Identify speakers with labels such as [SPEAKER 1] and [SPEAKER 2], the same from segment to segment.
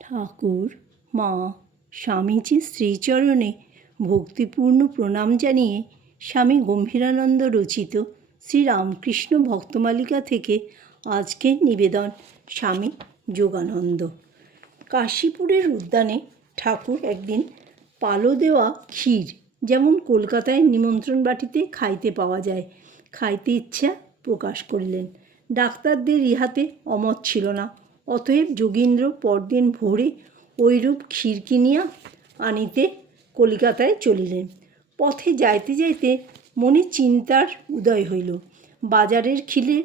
[SPEAKER 1] ঠাকুর, মা স্বামীজির শ্রীচরণে ভক্তিপূর্ণ প্রণাম জানিয়ে স্বামী গম্ভীরানন্দ রচিত শ্রীরামকৃষ্ণ ভক্তমালিকা থেকে আজকের নিবেদন স্বামী যোগানন্দ। কাশীপুরের উদ্যানে ঠাকুর একদিন পালো দেওয়া ক্ষীর যেমন কলকাতায় নিমন্ত্রণ বাটিতে খাইতে পাওয়া যায়, খাইতে ইচ্ছা প্রকাশ করিলেন। ডাক্তারদের ইহাতে অমত ছিল না। অতএব যোগীন্দ্র পরদিন ভোরে ঐরূপ ক্ষীর কিনিয়া আনিতে কলিকাতায় চলিলেন। পথে যাইতে যাইতে মনে চিন্তার উদয় হইল। বাজারের খিলে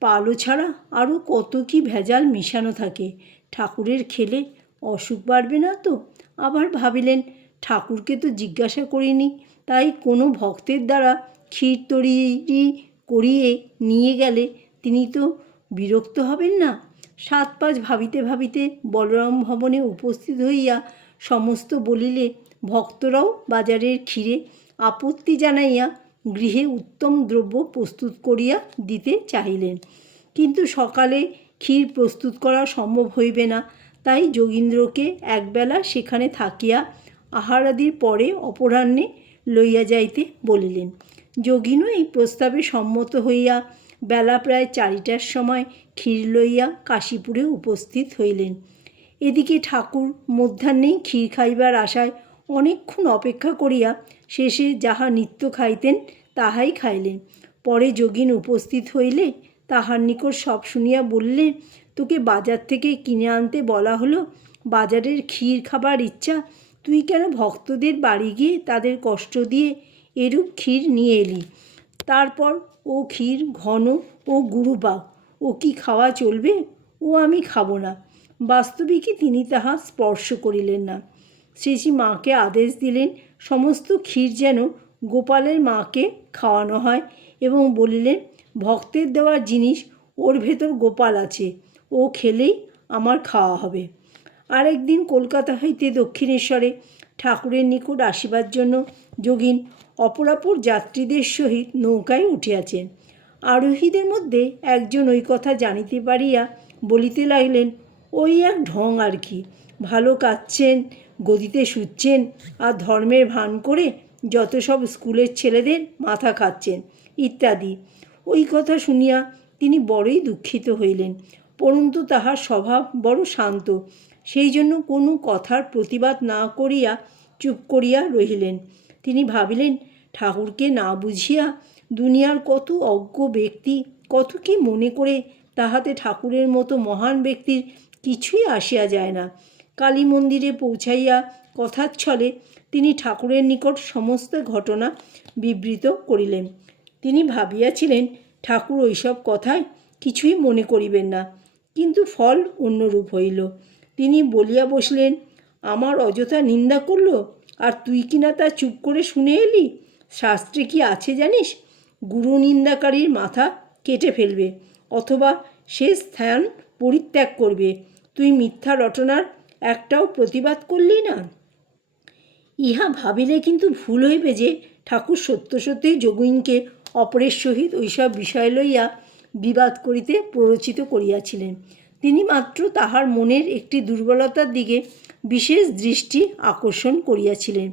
[SPEAKER 1] পালো ছাড়া আরও কত কি ভেজাল মিশানো থাকে। ঠাকুরের খেলে অসুখ বাড়বে না তো? আবার ভাবিলেন, ঠাকুরকে তো জিজ্ঞাসা করিনি, তাই কোনো ভক্তের দ্বারা ক্ষীর তৈরি করিয়ে নিয়ে গেলে তিনি তো বিরক্ত হবেন না? সাত পাঁচ ভাবিতে ভাবিতে বলরাম ভবনে উপস্থিত হইয়া সমস্ত বলিলে, ভক্তরাও বাজারের ক্ষীরে আপত্তি জানাইয়া গৃহে উত্তম দ্রব্য প্রস্তুত করিয়া দিতে চাহিলেন। কিন্তু সকালে ক্ষীর প্রস্তুত করা সম্ভব হইবে না। তাই যোগীন্দ্রকে একবেলা সেখানে থাকিয়া আহারাদির পরে অপরাহ্নে লইয়া যাইতে বলিলেন। যোগিনও এই প্রস্তাবে সম্মত হইয়া বেলা প্রায় চারিটার সময় ক্ষীর লইয়া কাশীপুরে উপস্থিত হইলেন। এদিকে ঠাকুর মধ্যাহ্নেই ক্ষীর খাইবার আশায় অনেকক্ষণ অপেক্ষা করিয়া শেষে যাহা নিত্য খাইতেন তাহাই খাইলেন। পরে যোগিন উপস্থিত হইলে তাহার নিকট সব শুনিয়া বললেন, তোকে বাজার থেকে কিনে আনতে বলা হলো। বাজারের ক্ষীর খাবার ইচ্ছা। তুই কেন ভক্তদের বাড়ি গিয়ে তাদের কষ্ট দিয়ে এরূপ ক্ষীর নিয়ে এলি? তারপর, ও ক্ষীর, ঘন, ও গুরুবাগ ও কি খাওয়া চলবে? ও আমি খাব না। বাস্তবিকই তিনি তাহা স্পর্শ করিলেন না। শ্রীশ্রী মাকে আদেশ দিলেন, সমস্ত ক্ষীর যেন গোপালের মাকে খাওয়ানো হয়। এবং বলিলেন, ভক্তের দেওয়ার জিনিস ওর ভেতর গোপাল আছে, ও খেলেই আমার খাওয়া হবে। আরেকদিন কলকাতা হইতে দক্ষিণেশ্বরে ঠাকুরের নিকট আসিবার জন্য যোগিন অপরাপর যাত্রীদের সহিত নৌকায় উঠিয়াছেন। আরোহীদের মধ্যে একজন ওই কথা জানিতে পারিয়া বলিতে লাগলেন, ওই এক ঢং আর কি। ভালো কাচ্ছেন গদিতে শুচ্ছেন আর ধর্মের ভান করে যত সব স্কুলের ছেলেদের মাথা খাচ্ছেন, ইত্যাদি। ওই কথা শুনিয়া তিনি বড়ই দুঃখিত হইলেন। পরন্তু তাহার স্বভাব বড় শান্ত। সেই জন্য কোনো কথার প্রতিবাদ না করিয়া চুপ করিয়া রহিলেন। তিনি ভাবিলেন, ঠাকুরকে না বুঝিয়া দুনিয়ার কত অজ্ঞ ব্যক্তি, কত কি মনে করে তাহাতে ঠাকুরের মতো মহান ব্যক্তির কিছুই আসিয়া যায় না। কালী মন্দিরে পৌঁছাইয়া কথার ছলে তিনি ঠাকুরের নিকট সমস্ত ঘটনা বিবৃত করিলেন। তিনি ভাবিয়াছিলেন, ঠাকুর ওইসব কথায় কিছুই মনে করিবেন না, কিন্তু ফল অন্যরূপ হইল। তিনি বলিয়া বসলেন, আমার অযথা নিন্দা করল, আর তুই কিনা তা চুপ করে শুনে এলি? শাস্ত্রে কি আছে জানিস? গুরু নিন্দাকারীর মাথা কেটে ফেলবে, অথবা সে স্থান পরিত্যাগ করবে। তুই মিথ্যা রটনার একটাও প্রতিবাদ করলি না? ইহা ভাবিলে কিন্তু ভুল হইবে যে ঠাকুর সত্য সত্যই যোগিনকে অপরের সহিত ওইসব বিষয় লইয়া বিবাদ করিতে প্ররোচিত করিয়াছিলেন। তিনি মাত্র তাহার মনের একটি দুর্বলতার দিকে বিশেষ দৃষ্টি আকর্ষণ করিয়াছিলেন।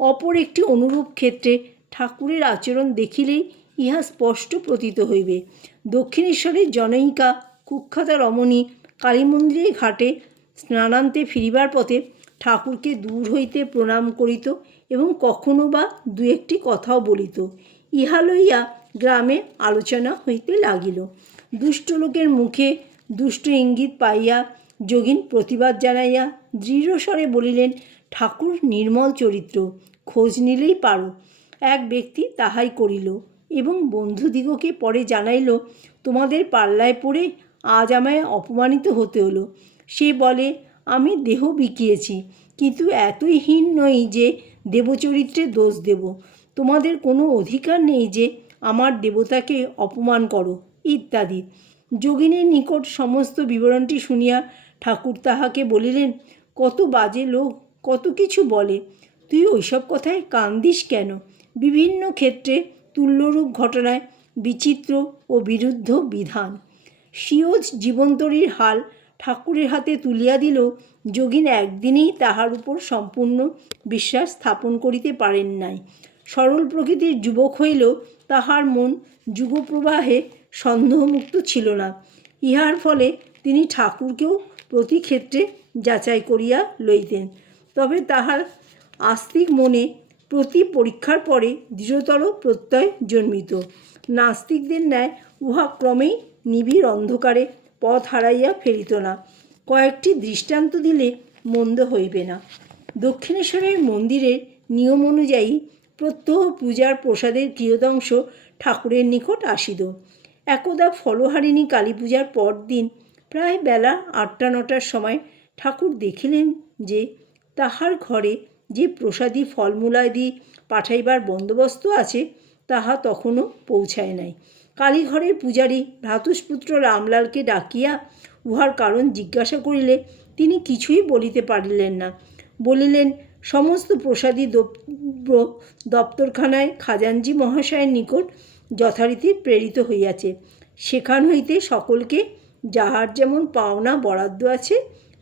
[SPEAKER 1] অপর একটি অনুরূপ ক্ষেত্রে ঠাকুরের আচরণ দেখিলেই ইহা স্পষ্ট প্রতীত হইবে। দক্ষিণেশ্বরের জনৈকা কুখ্যাতা রমণী কালী মন্দিরের ঘাটে স্নানান্তে ফিরিবার পথে ঠাকুরকে দূর হইতে প্রণাম করিত এবং কখনো বা দু একটি কথাও বলিত। ইহা লইয়া গ্রামে আলোচনা হইতে লাগিল। দুষ্ট লোকের মুখে দুষ্ট ইঙ্গিত পাইয়া যোগিন প্রতিবাদ জানাইয়া দৃঢ়স্বরে বলিলেন, ঠাকুর নির্মল চরিত্র, খোঁজ নিলেই পারো। এক ব্যক্তি তাহাই করিল এবং বন্ধুদিগকে পরে জানাইল, তোমাদের পাল্লায় পড়ে আজ আমায় অপমানিত হতে হলো। সে বলে, আমি দেহ বিকিয়েছি, কিন্তু এতই হীন নই যে দেবচরিত্রে দোষ দেব। তোমাদের কোনো অধিকার নেই যে আমার দেবতাকে অপমান করো, ইত্যাদি। যোগিনীর নিকট সমস্ত বিবরণটি শুনিয়া ঠাকুর তাহাকে বলিলেন, কত বাজে লোক, কত কিছু বলে। তুই ওইসব কথায় কান্দিস কেন? বিভিন্ন ক্ষেত্রে তুল্যরূপ ঘটনায় বিচিত্র ও বিরুদ্ধ বিধান। সিওজ জীবন্তরীর হাল ঠাকুরের হাতে তুলিয়া দিল, যোগিন একদিনেই তাহার উপর সম্পূর্ণ বিশ্বাস স্থাপন করিতে পারেন নাই। সরল প্রকৃতির যুবক হইলেও তাহার মন যুগপ্রবাহে সন্দেহমুক্ত ছিল না। ইহার ফলে তিনি ঠাকুরকেও প্রতি ক্ষেত্রে যাচাই করিয়া লইতেন। তবে তাহার আস্তিক মনে প্রতি পরীক্ষার পরে দৃঢ়তর প্রত্যয় জন্মিত। নাস্তিকদের ন্যায় উহা ক্রমেই নিবিড় অন্ধকারে পথ হারাইয়া ফেরিত না। কয়েকটি দৃষ্টান্ত দিলে মন্দ হইবে না। দক্ষিণেশ্বরের মন্দিরের নিয়ম অনুযায়ী প্রত্যহ পূজার প্রসাদের কিয়দংশ ঠাকুরের নিকট আসিত। একদা ফলহারিণী কালী পূজার পরদিন প্রায় বেলা আটটা নটার সময় ঠাকুর দেখিলেন যে তাহার ঘরে যে প্রসাদী ফলমূলাদি পাঠাইবার বন্দোবস্ত আছে, তাহা তখনও পৌঁছায় নাই। কালীঘরের পূজারী ভ্রাতুষ্পুত্র রামলালকে ডাকিয়া উহার কারণ জিজ্ঞাসা করিলে তিনি কিছুই বলিতে পারিলেন না। বলিলেন, সমস্ত প্রসাদী দপ্তরখানায় খাজানজি মহাশয়ের নিকট যথারীতি প্রেরিত হইয়াছে। সেখান হইতে সকলকে যাহার যেমন পাওনা বরাদ্দ আছে,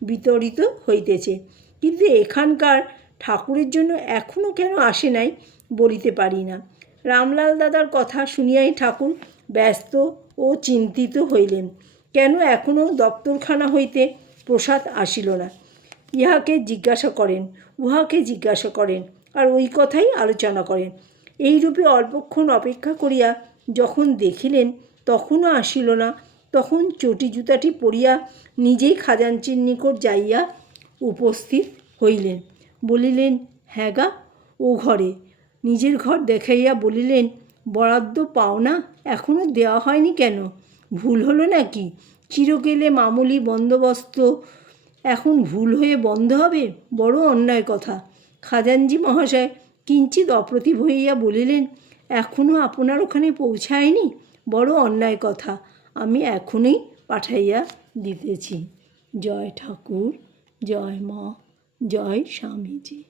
[SPEAKER 1] বিতরিত হইতেছে। কিন্তু এখানকার ঠাকুরের জন্য এখনও কেন আসে নাই বলিতে পারি না। রামলাল দাদার কথা শুনিয়াই ঠাকুর ব্যস্ত ও চিন্তিত হইলেন। কেন এখনও দপ্তরখানা হইতে প্রসাদ আসিল না? ইহাকে জিজ্ঞাসা করেন, উহাকে জিজ্ঞাসা করেন, আর ওই কথাই আলোচনা করেন। এইরূপে অল্পক্ষণ অপেক্ষা করিয়া যখন দেখিলেন, তখনও আসিল না। তখন চটি জুতাটি পরিয়া নিজেই খাজাঞ্চির নিকট যাইয়া উপস্থিত হইলেন। বলিলেন হ্যাঁ গা, ও ঘরে। নিজের ঘর দেখাইয়া বলিলেন, বরাদ্দ পাওনা এখনও দেওয়া হয়নি কেন? ভুল হলো নাকি? চিরকেলে মামুলি বন্দোবস্ত এখন ভুল হয়ে বন্ধ হবে? বড় অন্যায় কথা। খাজানজি মহাশয় কিঞ্চিত অপ্রতিভ হইয়া বলিলেন এখনও আপনার ওখানে পৌঁছায়নি? বড় অন্যায় কথা। আমি এখনই পাঠাইয়া দিতেছি। জয় ঠাকুর, জয় মা, জয় স্বামীজি।